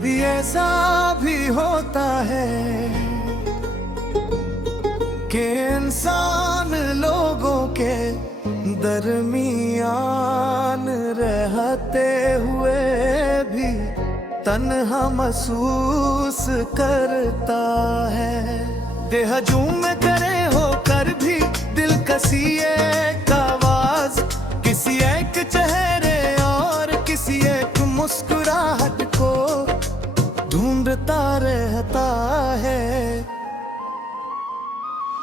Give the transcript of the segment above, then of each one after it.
कभी ऐसा भी होता है कि इंसान लोगों के दरमियान रहते हुए भी तन्हा महसूस करता है। देहजूम करे होकर भी दिल कसी एक आवाज, किसी एक चेहरे और किसी एक मुस्कुराहट को ढूंढता रहता है।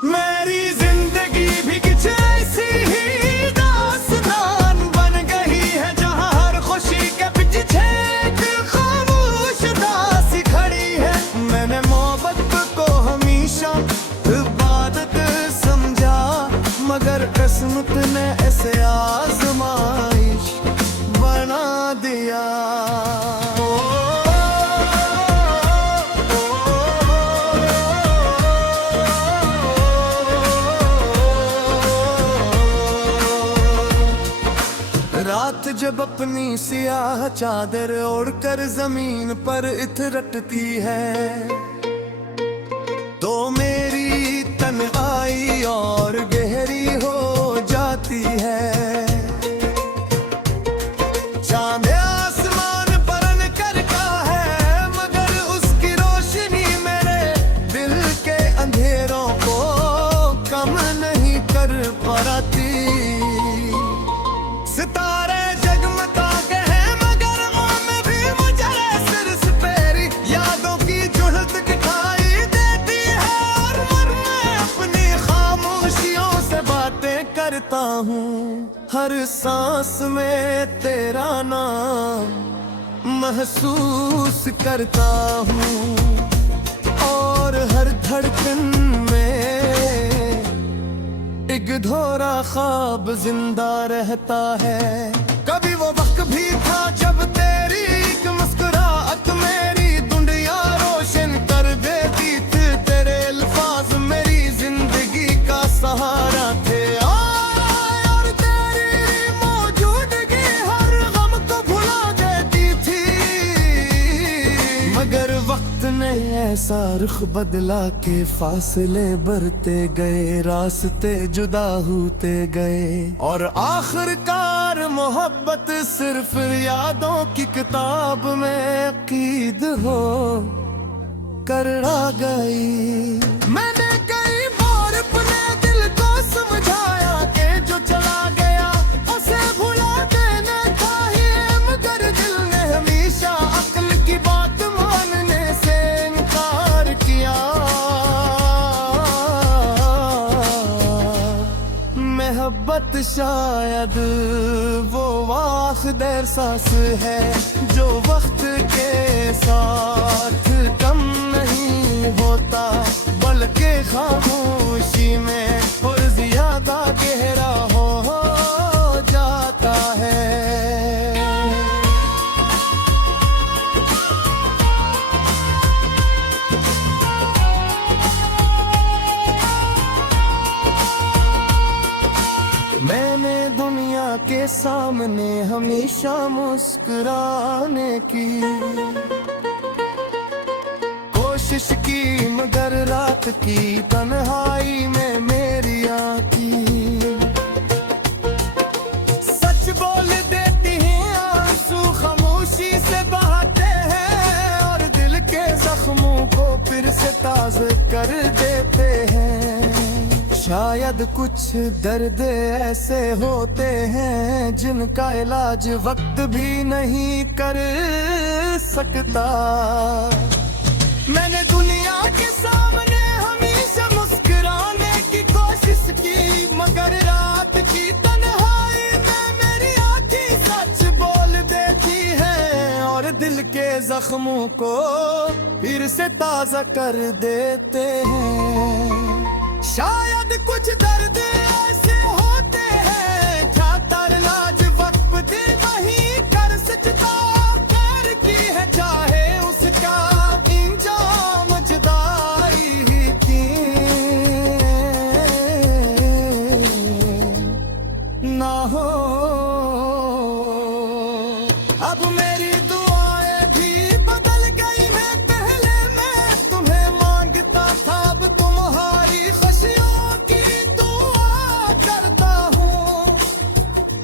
मेरी जिंदगी भी कुछ ऐसी ही दास्तान बन गई है, जहाँ हर खुशी के पीछे एक खामोश दासी खड़ी है। मैंने मोहब्बत को हमेशा इबादत समझा, मगर किस्मत ने ऐसे आजमाइश बना दिया। रात जब अपनी सियाह चादर ओढ़कर जमीन पर इथरटती है, तो मेरी तन्हाई और गहरी हो जाती है। चांद आसमान पर करता है, मगर उसकी रोशनी मेरे दिल के अंधेरों को कम नहीं कर पाती। सितारे जगमगाते हैं, मगर मैं भी मुझे सिर सपेरी यादों की जुल्हत दिखाई देती है। और मैं अपनी खामोशियों से बातें करता हूँ, हर सांस में तेरा नाम महसूस करता हूँ, और हर धड़कन में एक धोरा ख्वाब जिंदा रहता है। कभी वो वक्त भी था जब तेरी एक मुस्कुराहट मेरी दुनिया रोशन कर देती थी। तेरे अल्फाज मेरी जिंदगी का सहारा थे, और तेरी मौजूदगी हर गम को भुला देती थी। मगर वक्त ने ऐसा रुख बदला के फासले बढ़ते गए, रास्ते जुदा होते गए, और आखिरकार मोहब्बत सिर्फ यादों की किताब में अकीद हो कर आ गई। मैंने कई बार अपने दिल को समझाया कि जो चला गया उसे भुला देना चाहिए, मगर दिल ने हमेशा अक्ल की बात मानने से इनकार किया। मोहब्बत शायद वो आखिरी एहसास है जो वक्त के साथ कम नहीं होता, बल्कि खामोशी में और ज्यादा गहरा हो जाता है। मैंने दुनिया के सामने हमेशा मुस्कुराने की कोशिश की, मगर रात की तन्हाई में मेरी आँखें सच बोल देती हैं, आंसू खामोशी से बहाते हैं, और दिल के जख्मों को फिर से ताज़ा कर देते हैं। शायद कुछ दर्द ऐसे होते हैं जिनका इलाज वक्त भी नहीं कर सकता। मैंने दुनिया के सामने हमेशा मुस्कुराने की कोशिश की, मगर रात की तन्हाई में मेरी आँखें सच बोल देती हैं, और दिल के जख्मों को फिर से ताज़ा कर देते हैं। शायद कुछ दर्द ऐसे होते हैं, क्या तरलाज वक्त दे वही कर सकता, कर की है चाहे उसका इंजाम जुदाई की ना हो। अब मेरी दुआएं भी बदल गई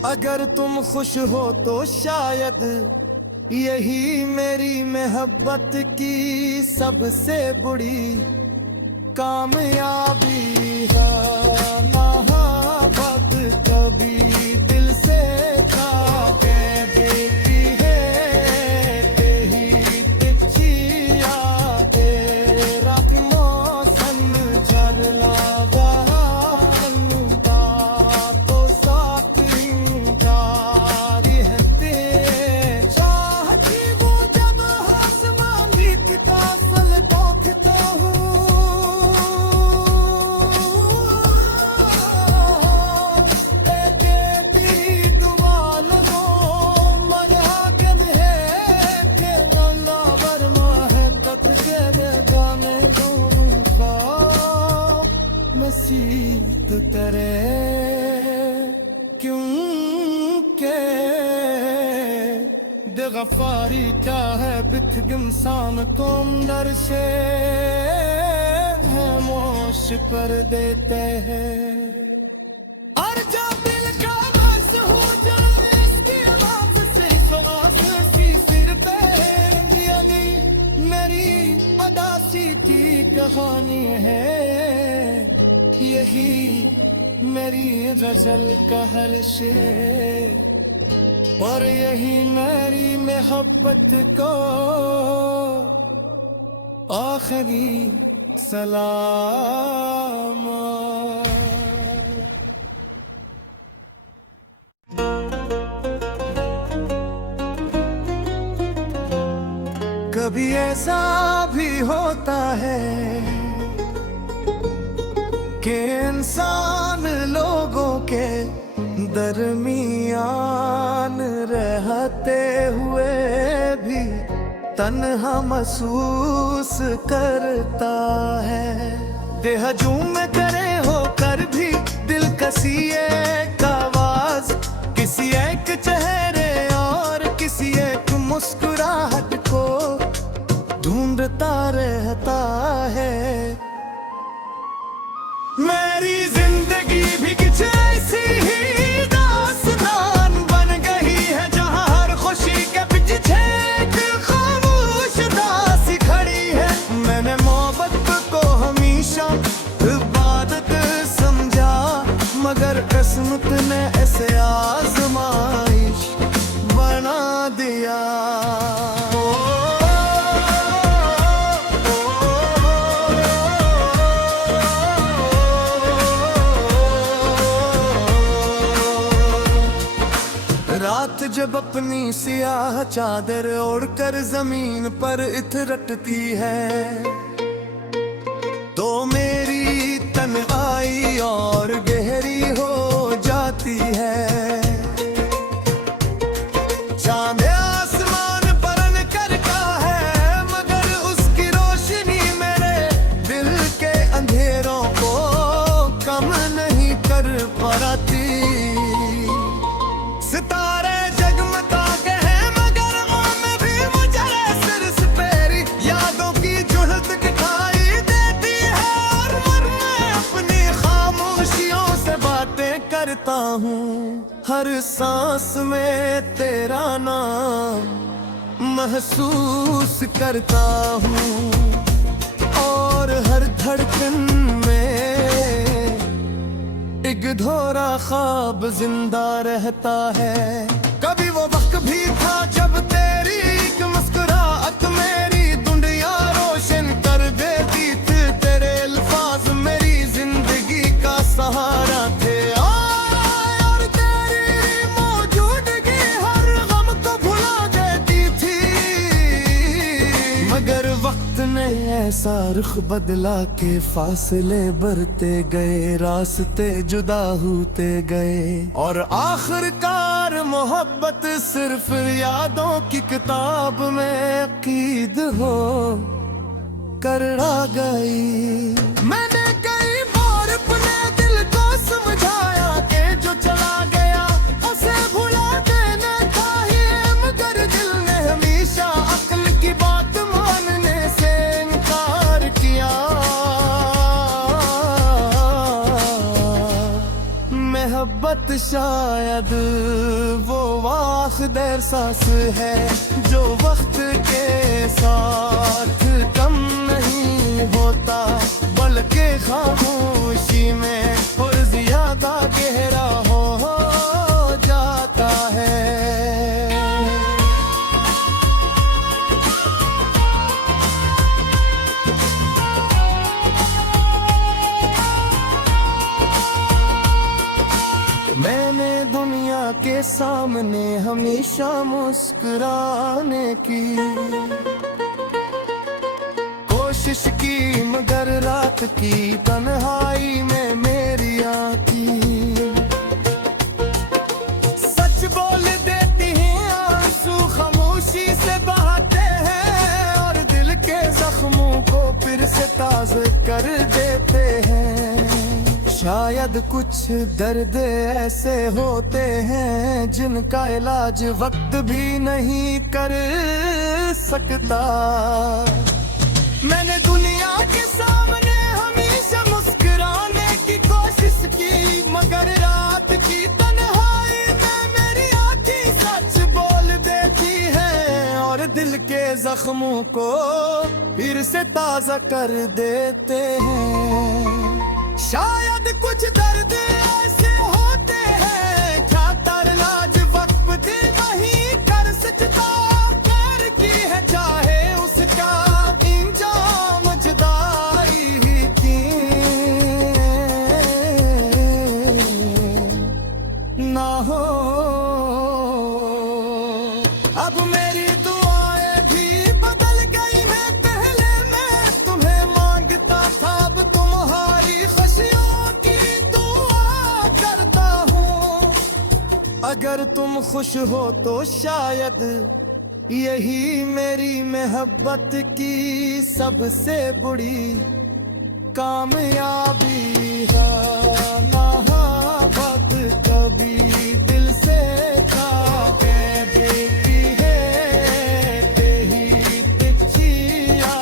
अगर तुम खुश हो तो शायद यही मेरी मोहब्बत की सबसे बड़ी कामयाबी है। मोहब्बत कभी दिल से काटे देती है, तेरी पिछिया तेरा मौसम झरला तो साथ जारी रहते। चाहती वो जब आसमान की काफल देखता हूँ, मसीत तेरे क्योंकि दगफारी क्या है बिथ इंसान तुम डर से खामोश कर देते हैं। और जब दिल का बस हो जाए इसकी आवाज से श्वास सी सिर पे यदि मेरी अदासी की कहानी है, यही मेरी गजल का हर शेर और यही मेरी मोहब्बत को आखिरी सलाम। कभी ऐसा भी होता है कि इंसान लोगों के दरमियान रहते हुए भी तन्हा महसूस करता है। देहजूम करे होकर भी दिल कसी एक आवाज, किसी एक चेहरे और किसी एक मुस्कुराहट को ढूंढता रहता है। मेरी जिंदगी भी कुछ ऐसी ही दास्तान बन गई है, जहाँ हर खुशी के पीछे एक खामोश दासी खड़ी है। मैंने मोहब्बत को हमेशा इबादत समझा, मगर किस्मत ने ऐसे आजमाइश बना दिया। रात जब अपनी सियाह चादर ओढ़कर जमीन पर इथरटती है, तो मेरी तन्हाई और गहरी हो जाती है। चांद आसमान परन करता है, मगर उसकी रोशनी मेरे दिल के अंधेरों को कम नहीं कर पाती। सितारे जगमगाते हैं मगर मैं भी मुझे सिर सपेरी यादों की जुल्त दिखाई देती है। और मैं अपनी खामोशियों से बातें करता हूँ, हर सांस में तेरा नाम महसूस करता हूँ, और हर धड़कन में एक धोरा ख्वाब जिंदा रहता है। कभी वो वक्त भी था जब तेरी एक मुस्कुराहट मेरी दुनिया रोशन कर देती थी। तेरे अल्फाज मेरी जिंदगी का सहारा थे, और तेरी मौजूदगी हर गम को भुला देती थी। मगर वक्त ने ऐसा रुख बदला के फासले बढ़ते गए, रास्ते जुदा होते गए, और आखिरकार मोहब्बत सिर्फ यादों की किताब में अकीद हो कर रह गई। मैंने कई बार अपने दिल को समझाया कि जो चला गया उसे भुला देना चाहिए, मगर दिल ने हमेशा अक्ल की बात मानने से इनकार किया। मोहब्बत शायद वो आखिर सांस है जो वक्त के साथ कम नहीं होता, बल्कि खामोशी में और ज्यादा गहरा हो जाता है। मैंने दुनिया के सामने हमेशा मुस्कुराने की कोशिश की, मगर रात की तन्हाई में मेरी आँखें सच बोल देती हैं, आंसू खामोशी से बहाते हैं और दिल के जख्मों को फिर से ताज़ा कर देते हैं। शायद कुछ दर्द ऐसे होते हैं जिनका इलाज वक्त भी नहीं कर सकता। मैंने दुनिया के सामने हमेशा मुस्कुराने की कोशिश की, मगर रात की तन्हाई में मेरी आँखें सच बोल देती हैं और दिल के जख्मों को फिर से ताज़ा कर देते हैं। शायद कुछ दर्द ऐसे होते हैं, क्या तरलाज वक्त भी नहीं कर सकता। प्यार की है चाहे उसका इंजाम जुदाई ही की ना हो। अब मेरी दुआएं भी बदल गई हैं, पहले मैं तुम्हें मांगता था, अब तुम्हारी खुशियों की दुआ करता हूँ। अगर तुम खुश हो तो शायद यही मेरी मोहब्बत की सबसे बड़ी कामयाबी है। मोहब्बत कभी दिल से काटे देती है, तेही तिचिया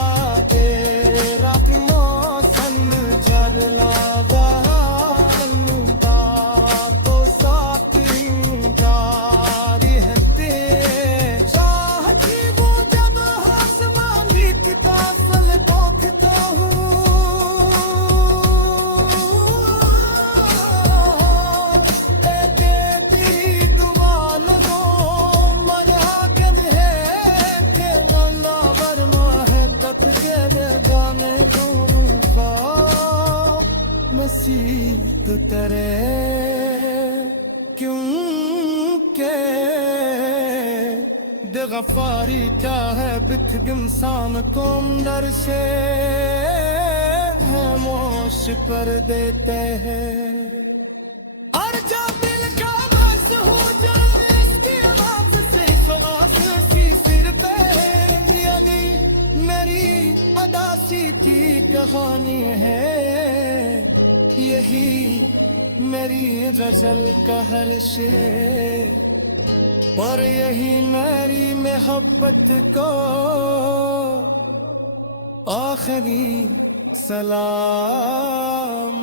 के रख मौसम झरला बहानुदा तो साथ जारी रहते। चाहती वो जब आसमानी की तासल देखता हूँ, मसीह तेरे क्योंकि दगफारी क्या है बिथगम शाम तुम डर से खामोश कर देते हैं। और जब दिल का बस हो जाए इसकी आवाज से श्वास सी सिर पे यदि मेरी अदासी की कहानी है, यही मेरी गजल का हर शेर और यही मेरी मोहब्बत को आखिरी सलाम।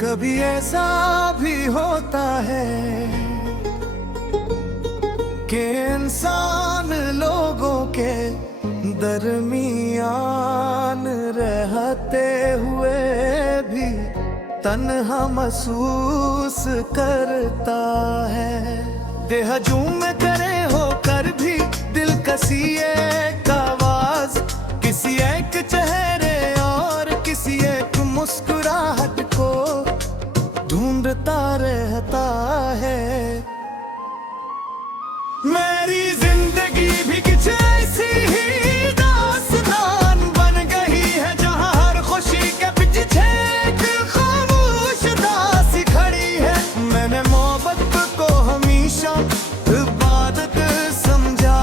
कभी ऐसा भी होता है कि इंसान लोगों के दरमियान रहते हुए भी तन्हा महसूस करता है। देहजूम करे होकर भी दिल कसी एक आवाज, किसी एक चेहरे और किसी एक मुस्कुराहट को ढूंढता रहता है। मेरी जिंदगी भी कुछ ऐसी ही दास्तान बन गई है, जहाँ हर खुशी के पीछे एक खामोश दासी खड़ी है। मैंने मोहब्बत को हमेशा इबादत समझा,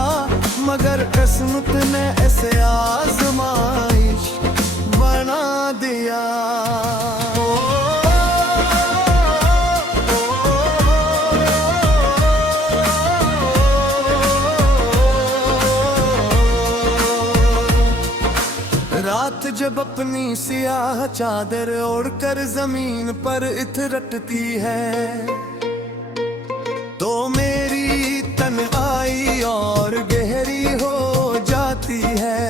मगर किस्मत ने ऐसे आजमाइश बना दिया। रात जब अपनी सियाह चादर ओढ़कर जमीन पर इथरटती है तो मेरी तन्हाई और गहरी हो जाती है।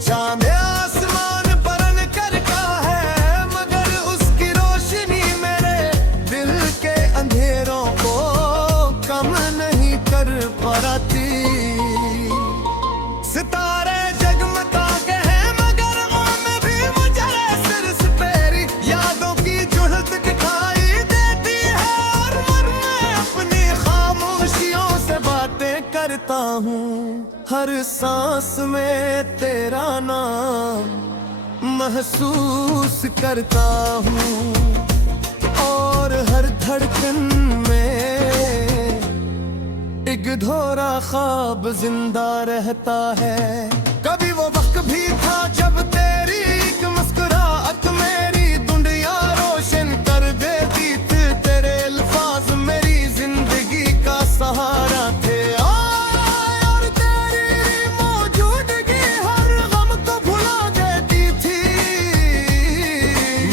चांद आसमान परन करता है मगर उसकी रोशनी मेरे दिल के अंधेरों को कम नहीं कर पाती। सितारे जगमगाते हैं मगर मैं भी मुझे सिर सपेरी यादों की जुल्फ दिखाई देती है और मैं अपनी खामोशियों से बातें करता हूँ। हर सांस में तेरा नाम महसूस करता हूँ और हर धड़कन में एक धोरा ख्वाब जिंदा रहता है। कभी वो वक्त भी था जब तेरी एक मुस्कुराहट मेरी दुनिया रोशन कर देती थी। तेरे अल्फाज मेरी जिंदगी का सहारा थे और तेरी मौजूदगी हर गम को भुला देती थी।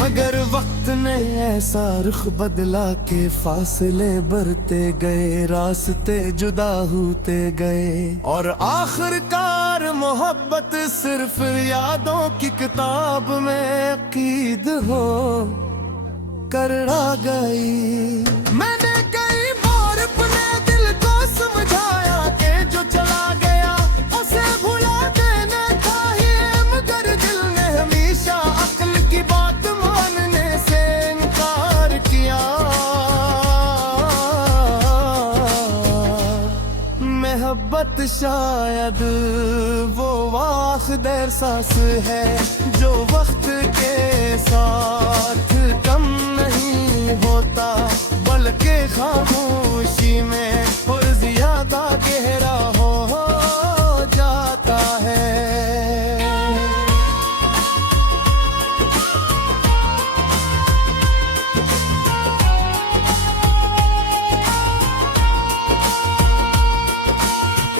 मगर वक्त ने ऐसा रुख बदला के फासले बढ़ते गए, रास्ते जुदा होते गए और आखिरकार मोहब्बत सिर्फ यादों की किताब में क़ैद हो कर आ गई। मैंने कई बार अपने दिल को समझाया कि जो चला गया उसे भुला देना चाहिए मगर दिल ने हमेशा अक्ल की बात मानने से इनकार किया। मोहब्बत शायद वो आखिर सांस है जो वक्त के साथ कम नहीं होता बल्कि खामोशी में और ज्यादा गहरा हो जाता है।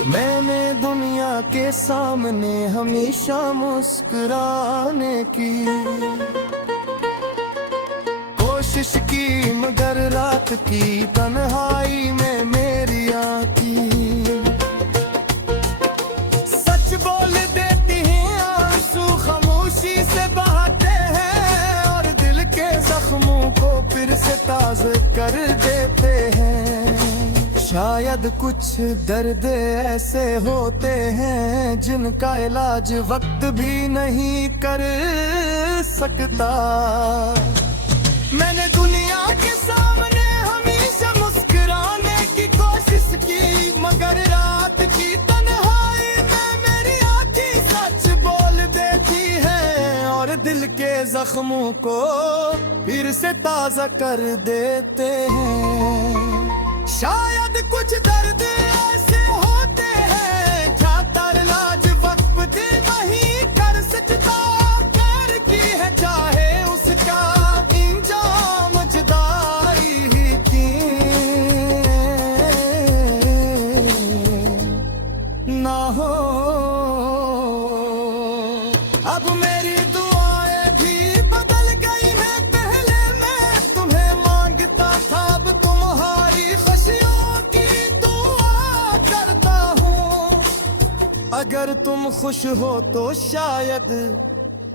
मैंने दुनिया के सामने हमेशा मुस्कुराने की कोशिश की मगर रात की तन्हाई में मेरी आँखें सच बोल देती हैं, आंसू खामोशी से बहाते हैं और दिल के जख्मों को फिर से ताज़ा कर देते हैं। शायद कुछ दर्द ऐसे होते हैं जिनका इलाज वक्त भी नहीं कर सकता। मैंने दुनिया के सामने हमेशा मुस्कुराने की कोशिश की मगर रात की तन्हाई में मेरी आँखें सच बोल देती हैं और दिल के जख्मों को फिर से ताज़ा कर देते हैं। शायद कुछ दर्द ऐसे होते हैं क्या तरलाज वक्त भी नहीं कर सकता। प्यार की है चाहे उसका इंजाम जुदाई ही थी। ना हो अब मेरी दुआएं भी बदल गई हैं। पहले मैं तुम्हें मांगता था अब तुम्हारी खुशियों की दुआ करता हूँ। अगर तुम खुश हो तो शायद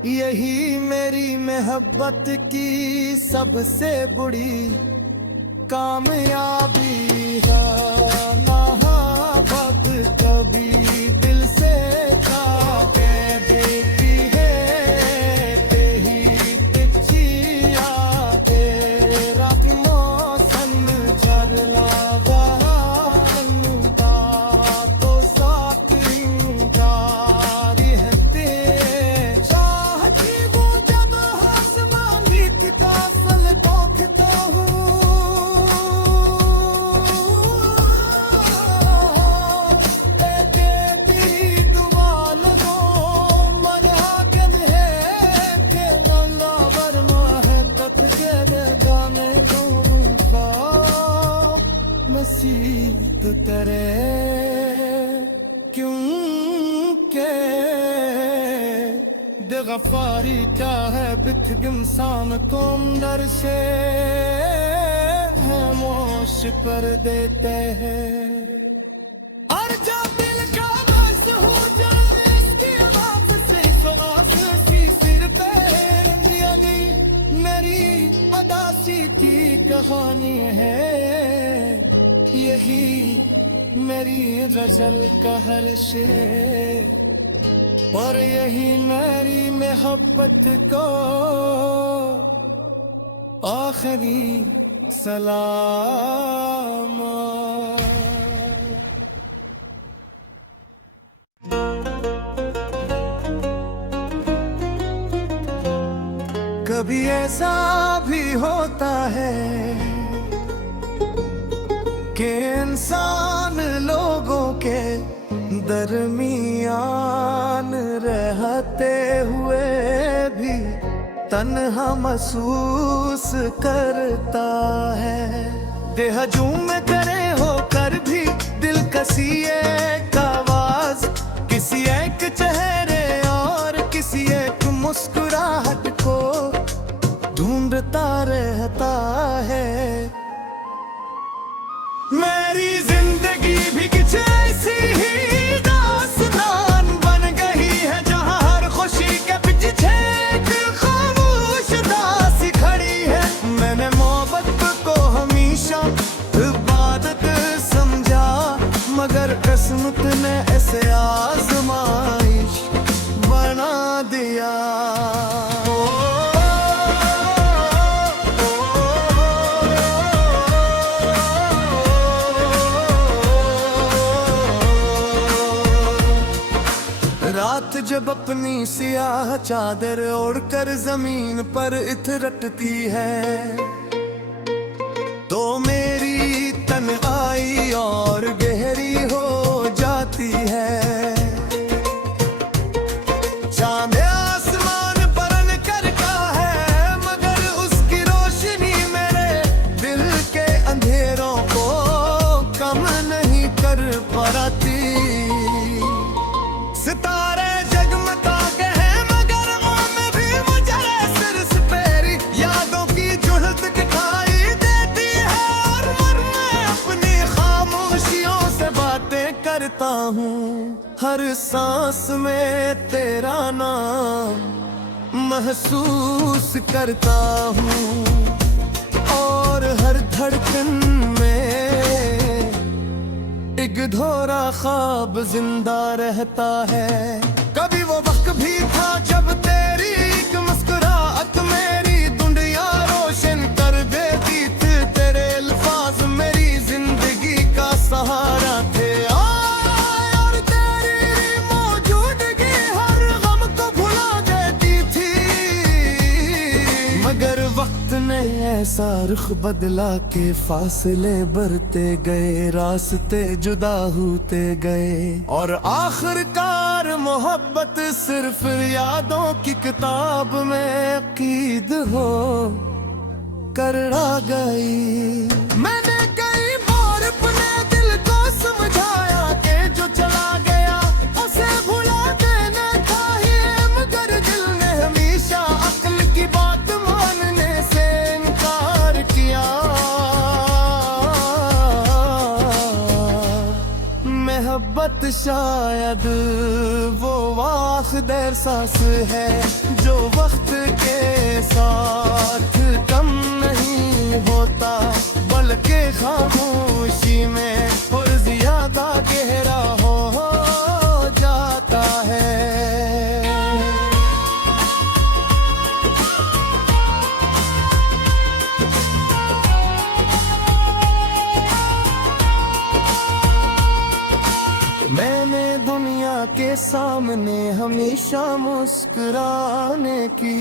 यही मेरी मोहब्बत की सबसे बड़ी कामयाबी है। मोहब्बत कभी दिल से काटे देती है तेरी पिछिया तेरा मौसम झरला तो साथ रहते चाहती हूँ जब आसमान दिखता सल देखता हूँ गफारी क्या है बिथगम साम तुम दर से खामोश कर देते हैं। और जब दिल का बस हो जाए इसकी आवाज से तो आंसू सिर पे लिया गई मेरी अदासी की कहानी है। यही मेरी गजल का हर शेर और यही मेरी मोहब्बत को आखिरी सलाम। कभी ऐसा भी होता है कि इंसान लोगों के दरमियान रहते हुए भी तन्हा महसूस करता है। देहजूम में करे होकर भी दिल कसी एक आवाज किसी एक चेहरे और किसी एक मुस्कुराहट को ढूंढता रहता है। मेरी जिंदगी भी कुछ ऐसी ही दास्तान बन गई है जहाँ हर खुशी के पीछे एक खामोश दासी खड़ी है। मैंने मोहब्बत को हमेशा इबादत समझा मगर किस्मत ने ऐसे आजमाइश बना दिया। रात जब अपनी सियाह चादर ओढ़कर जमीन पर इथरटती है तो मेरी तन्हाई और गहरी हो जाती है। चांद आसमान पर करता है मगर उसकी रोशनी मेरे दिल के अंधेरों को कम नहीं कर पाती। सितारे जगमगाते हैं मगर में भी मुझे सिर सपेरी यादों की जुल्फ दिखाई देती है। और मैं अपनी खामोशियों से बातें करता हूँ हर सांस में तेरा नाम महसूस करता हूँ और हर धड़कन में एक धोरा ख्वाब जिंदा रहता है। कभी वो वक्त भी था जब तेरी एक मुस्कुराहट मेरी दुनिया रोशन कर देती थी। तेरे अल्फाज मेरी जिंदगी का सहारा थे और तेरी मौजूदगी हर गम को भुला देती थी। मगर वक्त ने ऐसा रुख बदला के फासले बढ़ते गए रास्ते जुदा होते गए और आखिरकार मोहब्बत सिर्फ यादों की किताब में क़ीद हो कर आ गई। मैंने कई बार अपने दिल को समझाया कि जो चला गया उसे भुला देना चाहिए मगर दिल ने हमेशा अक्ल की बात मानने से इनकार किया। मोहब्बत शायद वो आखिर सांस है जो वक्त के साथ कम नहीं होता बल्कि खामोशी में और ज्यादा गहरा हो जाता है। मैंने दुनिया के सामने हमेशा मुस्कुराने की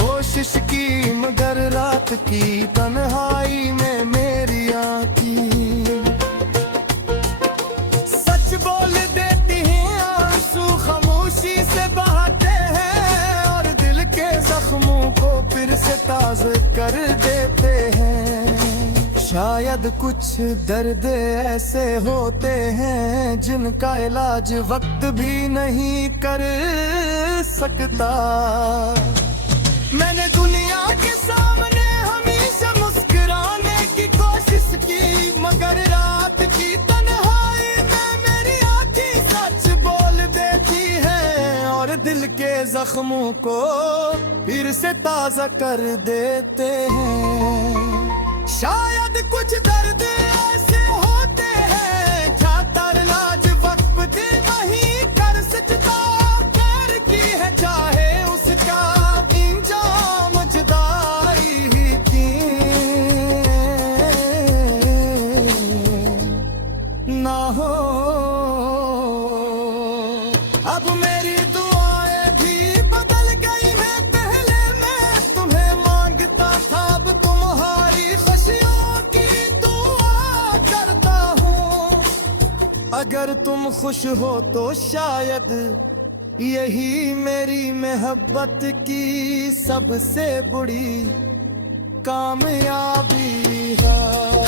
कोशिश की मगर रात की तन्हाई में मेरी आँखें सच बोल देती हैं आंसू खामोशी से बहाते हैं और दिल के जख्मों को फिर से ताज़ा कर देते हैं। शायद कुछ दर्द ऐसे होते हैं जिनका इलाज वक्त भी नहीं कर सकता। मैंने दुनिया के सामने हमेशा मुस्कुराने की कोशिश की, मगर रात की तन्हाई में मेरी आंखें सच बोल देती है और दिल के जख्मों को फिर से ताजा कर देते हैं। शायद कुछ दर्द ऐसे होते हैं क्या तरलाज वक्त भी नहीं कर सकता। प्यार की है चाहे उसका इंजाम जुदाई ही की ना हो। अब मेरी दुआएं भी बदल गई हैं, पहले मैं तुम्हें मांगता था, अब तुम्हारी खुशियों की दुआ करता हूँ। अगर तुम खुश हो तो शायद यही मेरी मोहब्बत की सबसे बड़ी कामयाबी है।